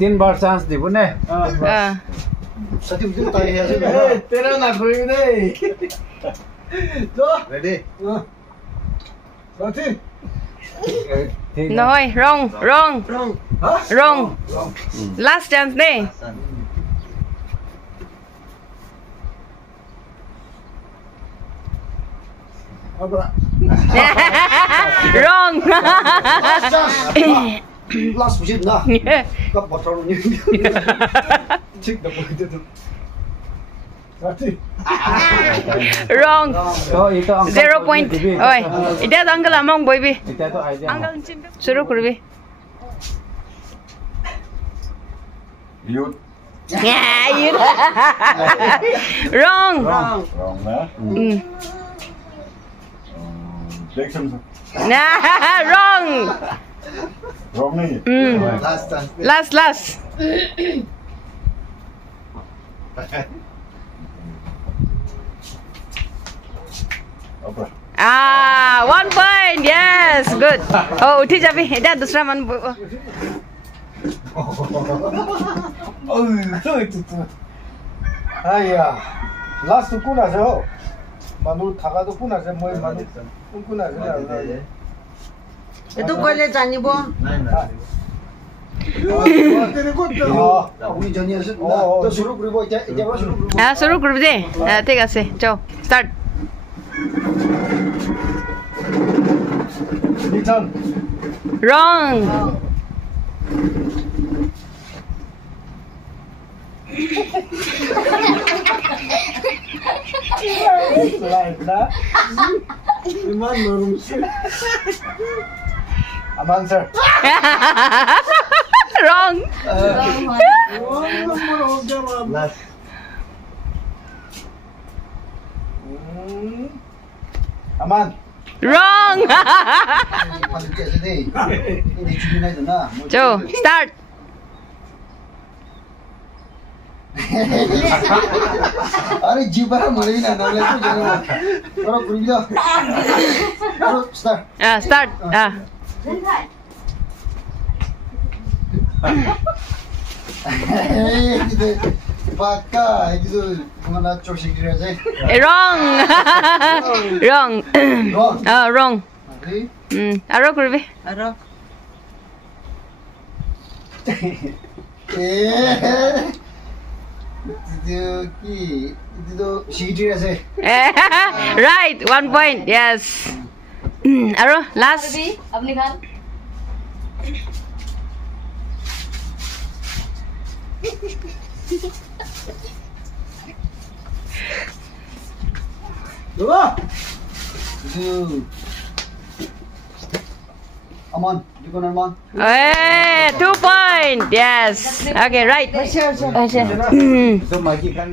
तीन बार चांस दी बुने सती उधर ताई है तेरा ना कोई नहीं तो ready Sati Nói wrong. Last chance đi. Wrong. Last position na. Kap botol ni. Check the position. Wrong. तो ये तो 0 point. Oi, itu tu uncle among boy bi. itu तो idea Uncle suruh kurbi. youth Yeah, you. Wrong. wrong ना Jackson Nah, wrong. wrong नहीं Last chance. Last. apa 1 point. Yes, good. Oh, uthi jabi. Eta dusra man. आया last कुन आछ हो मानु थाका त कुन आछ মই मानु कुन आछ itu कहिले जानी बो तेरे को 우리 전이어서 또 수로 그리고 이제 뭐 수로 그리고 Ah, suruh kurbi deh. ঠিক আছে. Ciao. Start. 리턴 Wrong. 라이나 이만 너름스 아만서 Wrong. last 아만 Wrong. palit kasi deh ini cuma na na Ciao. Start. अरे जीवरा मरे ना ना ले तो जाने करो पूरी दो करो start Start. itu paka itu mana cok sih kira saya Wrong. Wrong. wrong Wrong. Ready? Aro kurbi. अरे itu tuh sih kira saya Right. 1 point. Yes. Aro last. अपनी Khan 누가 itu aman di kono aman 2 point. Yes. Okay, right. itu maju kan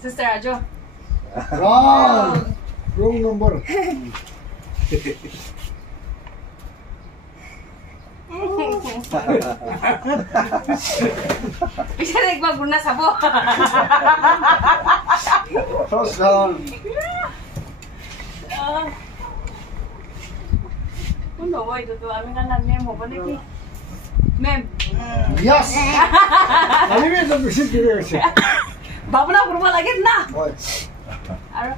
Sister Ajo. wrong wrong number Bisa ekbar guna sabo. first round Kuno boy itu tuh kami kan mem mau balik nih. Mem. yes 아니면 좀 시키려 했어 Bapak nak berubah lagi nah. boy Aro.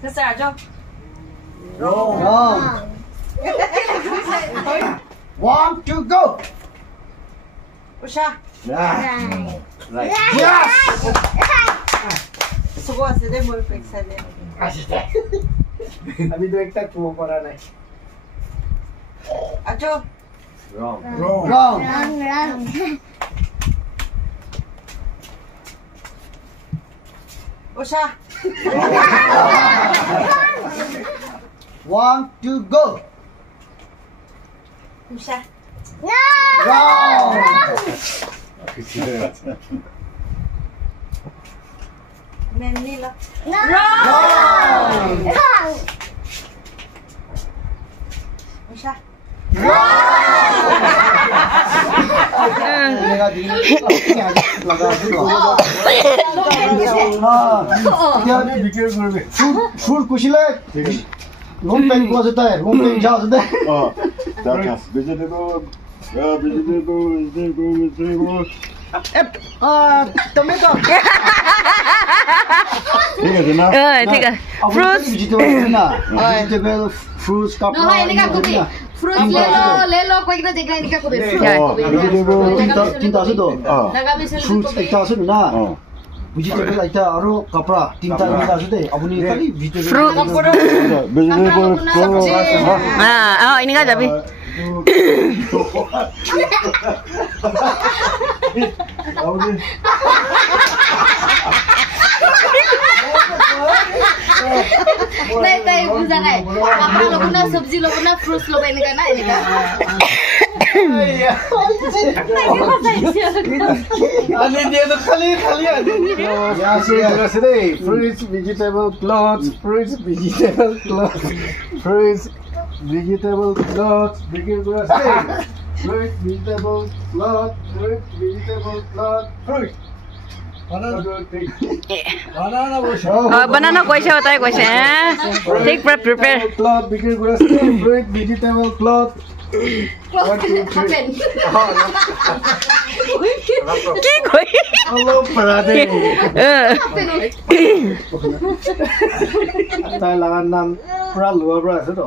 Sister Ajo. wrong 1 2 go Usha right yes सुबह से दे मोर पैसा ले আমি তো একটা পুরো করা নাই आजो wrong wrong Usha 1 2 go Usha wrong मैं नहीं ला wrong Usha 내가 지금 fruit कुशीला long time को जाता है long time जा जाता है That has vegetable. Vegetable. tomato ठीक है ना? ठीक है fruits vegetable fruits का No, ini kan kopi. Fruits lelo kau kira jika ini kan kopi. vegetable तीनटा से तो Naga misal fruits kopi. एकटा से ना vegetable एकटा आरो कपड़ा तीनटा मिला से दे अपनी खाली vegetable fruit Vegetable. ini enggak Jabi नहीं बुझा नहीं कपड़ा लोग ना सब्जी लोग ना फ्रूट्स लोग ini kan अनि dia tu kali ada. Ya sih, fruits, vegetable, clothes, fruits, vegetable, clothes, fruits, vegetable, clothes, fruit, vegetable, cloth, fruit, vegetable, cloth, fruit. Banana was banana कैसे होता है कैसे ठीक prepare cloth, fruit, vegetable, cloth. की कोई Hello, Parade. Tay lagan nam pra lua pra ase to.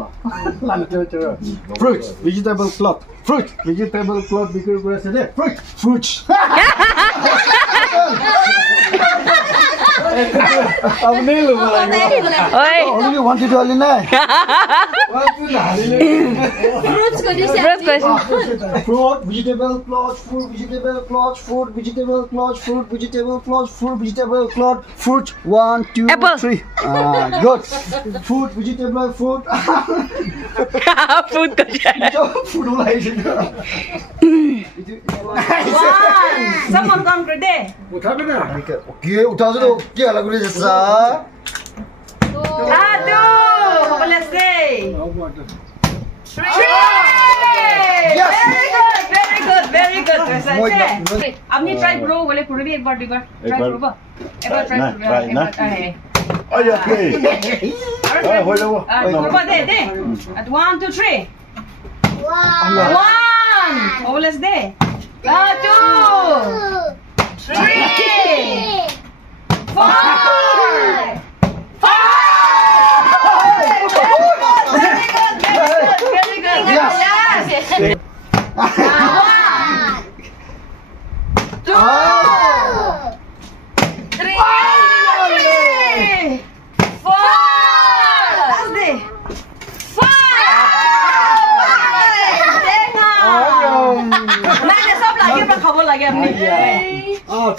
Fruit, vegetable cloth. Fruit, vegetable cloth bikir kura ase de. Fruit, fruits. Ab nahi lua lagi. ओए only one to only na fruits ko di fruit कैसे fruit vegetable cloth fruit vegetable cloth fruit vegetable cloth fruit vegetable cloth fruit vegetable cloth fruit 1 2 Apple. 3 good fruit vegetable fruit food कैसे food ulai someone come today okay उठा दो क्या लग रहा है जैसा aduh let's say Yes. very good Moi आपने try bro बोले पूरे भी एक बार try bro एक बार try Oh, yeah, okay. They at 1 2 3 1 oh let's day 2 3 4 very good yes 1 2 3 4 last day 5 नहीं सब लगे पर खबर लगे अपने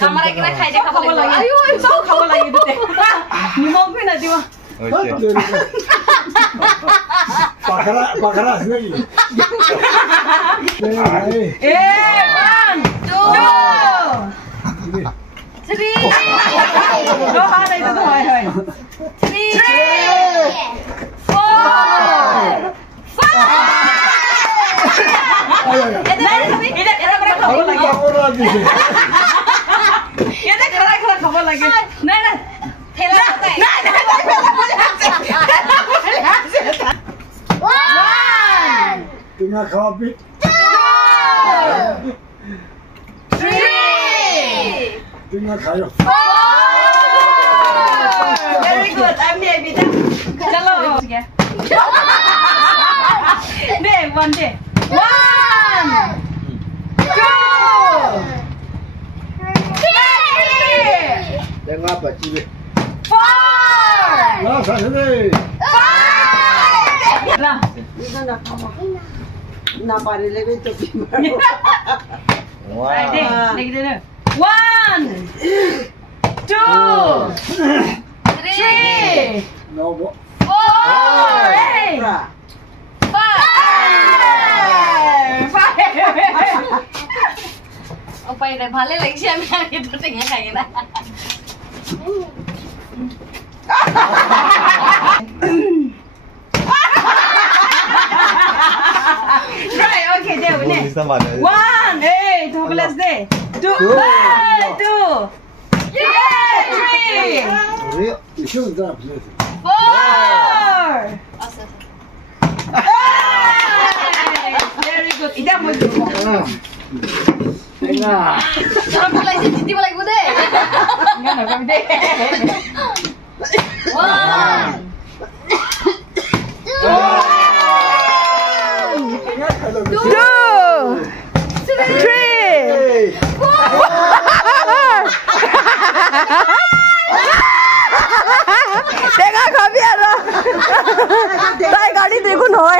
kamar kira khai de खबर लगे आयो सब खबर लगे दुते निमक भी ना दिवा Pakara lagi. 1 2 3 लो हां नहीं तो हाय 3 4 खबर लगे नहीं नहीं thela hoता है Tengah kopi. 3 Tengah kayu. very good I'm here बेटा चलो दे 1 दे 1 2 3 Tengah apa cibi? 4 Lah sana deh. 5 lah na pare lebe to dे देख दे 1 2 3 No bo. 4 upai deh bhale lagise ami aage to tengah khai na Right, okay, there we go. 1 hey, Let's day. 2. 2. 3. Four. Very good. Ida mo ito. Sarap mo lang siya, hindi mo lang mo din. Nga na, kami din. 1. 2. 3. 4. Teka, kami ano? Tayo galing, di ko noy.